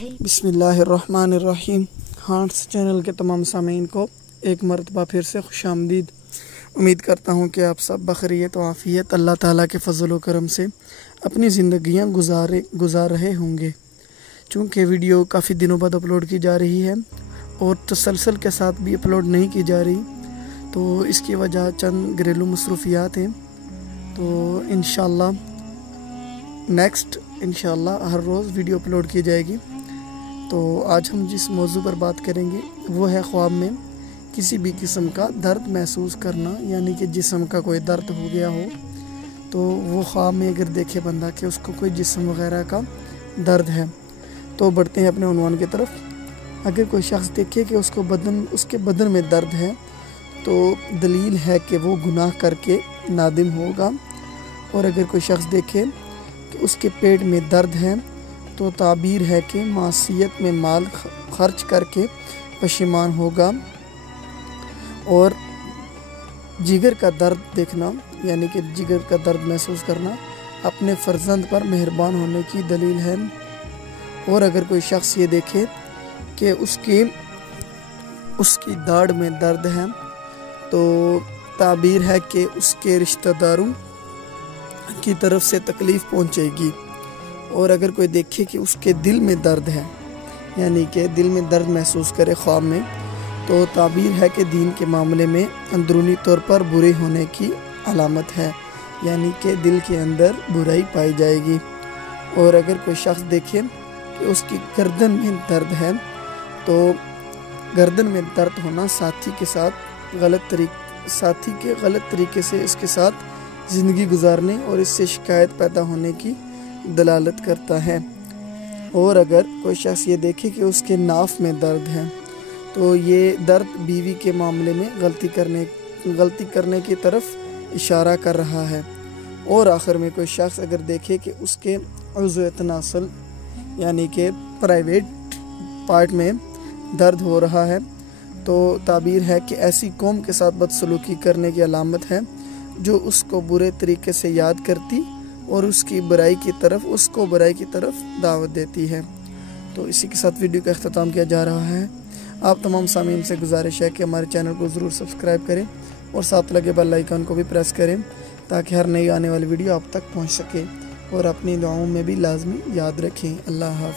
बिस्मिल्लाहिर्रहमानिर्रहीम। Hearts channel के तमाम सामीन को एक मरतबा फिर से खुश आमदीद। उम्मीद करता हूँ कि आप सब बखैरियत व आफ़ियत अल्लाह ताला के फ़ज़ल व करम से अपनी ज़िंदगियाँ गुजार रहे होंगे। चूँकि वीडियो काफ़ी दिनों बाद अपलोड की जा रही है और तसलसल के साथ भी अपलोड नहीं की जा रही, तो इसकी वजह चंद घरेलू मसरूफियात हैं। तो इंशाल्लाह हर रोज़ वीडियो अपलोड की जाएगी। तो आज हम जिस मौजू पर बात करेंगे वो है ख्वाब में किसी भी किस्म का दर्द महसूस करना, यानी कि जिस्म का कोई दर्द हो गया हो तो वो ख्वाब में अगर देखे बंदा कि उसको कोई जिस्म वगैरह का दर्द है। तो बढ़ते हैं अपने उन्वान की तरफ। अगर कोई शख्स देखे कि उसके बदन में दर्द है तो दलील है कि वो गुनाह करके नादिम होगा। और अगर कोई शख्स देखे कि उसके पेट में दर्द है तो ताबीर है कि मासियत में माल खर्च करके पशेमान होगा। और जिगर का दर्द देखना, यानी कि जिगर का दर्द महसूस करना, अपने फ़र्जंद पर मेहरबान होने की दलील है। और अगर कोई शख्स ये देखे कि उसकी दाढ़ में दर्द है तो ताबीर है कि उसके रिश्तेदारों की तरफ से तकलीफ़ पहुंचेगी। और अगर कोई देखे कि उसके दिल में दर्द है, यानी कि दिल में दर्द महसूस करे ख्वाब में, तो ताबीर है कि दीन के मामले में अंदरूनी तौर पर बुरे होने की अलामत है, यानी कि दिल के अंदर बुराई पाई जाएगी। और अगर कोई शख्स देखे कि उसकी गर्दन में दर्द है तो गर्दन में दर्द होना साथी के गलत तरीके से इसके साथ ज़िंदगी गुजारने और इससे शिकायत पैदा होने की दलालत करता है। और अगर कोई शख्स ये देखे कि उसके नाफ में दर्द है तो ये दर्द बीवी के मामले में गलती करने की तरफ इशारा कर रहा है। और आखिर में कोई शख्स अगर देखे कि उसके उज़्व तनासल, यानी कि प्राइवेट पार्ट में दर्द हो रहा है, तो ताबीर है कि ऐसी कौम के साथ बदसलूकी करने की अलामत है जो उसको बुरे तरीके से याद करती और उसको बुराई की तरफ दावत देती है। तो इसी के साथ वीडियो का अख्ताम किया जा रहा है। आप तमाम सामीन से गुजारिश है कि हमारे चैनल को ज़रूर सब्सक्राइब करें और साथ लगे बेल आइकन को भी प्रेस करें ताकि हर नई आने वाली वीडियो आप तक पहुंच सके। और अपनी दुआओं में भी लाजमी याद रखें। अल्लाह हाफ़िज़।